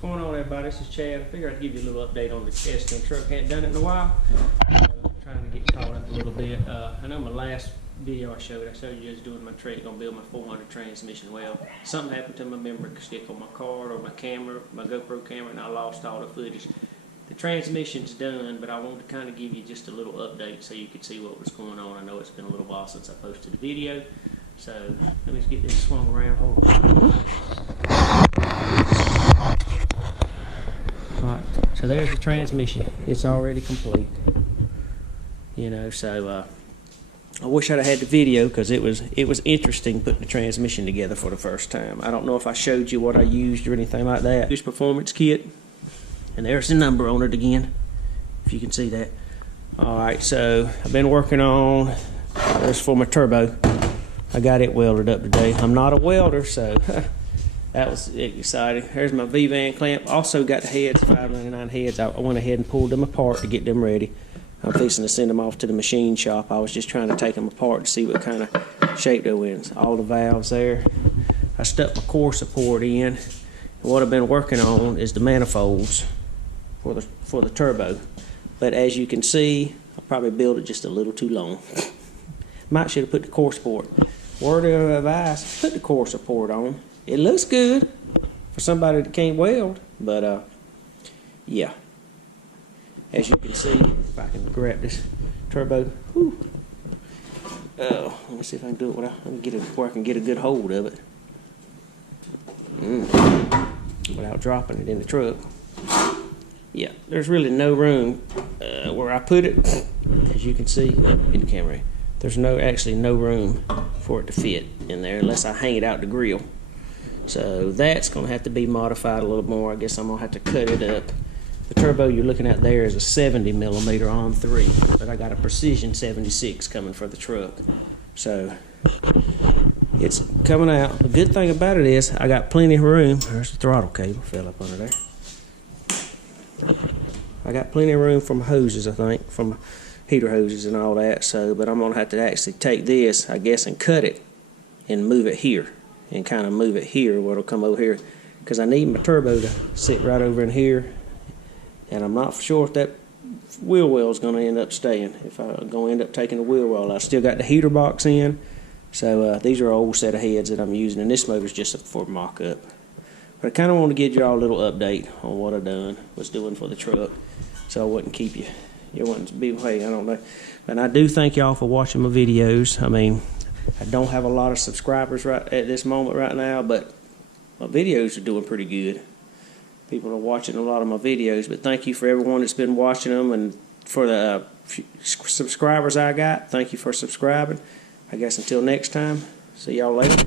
going on, everybody? This is Chad. I figured I'd give you a little update on the testing truck. Hadn't done it in a while. Trying to get caught up a little bit. I know my last video I showed you just doing my trade, gonna build my 400 transmission. Well, something happened to my memory stick on my card or my camera, my GoPro camera, and I lost all the footage. The transmission's done, but I wanted to kind of give you just a little update so you could see what was going on. I know it's been a little while since I posted a video, so let me just get this swung around. Hold on. Alright, so there's the transmission. It's already complete. You know, so I wish I'd have had the video because it was interesting putting the transmission together for the first time. I don't know if I showed you what I used or anything like that. This performance kit, and there's the number on it again, if you can see that. Alright, so I've been working on this for my turbo. I got it welded up today. I'm not a welder, so that was exciting. There's my V-van clamp. Also got the heads, 599 heads. I went ahead and pulled them apart to get them ready. I'm fixing to send them off to the machine shop. I was just trying to take them apart to see what kind of shape they're in. All the valves there. I stuck my core support in. And what I've been working on is the manifolds for the turbo. But as you can see, I probably built it just a little too long. Might should have put the core support. Word of advice, put the core support on. It looks good for somebody that can't weld, but yeah. As you can see, if I can grab this turbo, whew. Oh, let me see if I can do it where I can get a good hold of it without dropping it in the truck. Yeah, there's really no room where I put it. As you can see in the camera, there's actually no room for it to fit in there unless I hang it out the grill. So that's going to have to be modified a little more. I guess I'm going to have to cut it up. The turbo you're looking at there is a 70 millimeter on 3, but I got a precision 76 coming for the truck. So it's coming out. The good thing about it is I got plenty of room. There's the throttle cable, fell up under there. I got plenty of room for my hoses, I think, from heater hoses and all that. So, but I'm going to have to actually take this, I guess, and cut it and move it here. And kind of move it here where it'll come over here, because I need my turbo to sit right over in here, and I'm not sure if that wheel well is going to end up staying. If I'm going to end up taking the wheel well, I still got the heater box in, so these are an old set of heads that I'm using, and this motor's just for mock-up. But I kind of want to give y'all a little update on what I was doing for the truck, so I wouldn't keep you wouldn't be, hey, I don't know. And I do thank y'all for watching my videos. I mean, I don't have a lot of subscribers right at this moment right now, but my videos are doing pretty good. People are watching a lot of my videos, but thank you for everyone that's been watching them, and for the subscribers I got, thank you for subscribing. I guess until next time, see y'all later.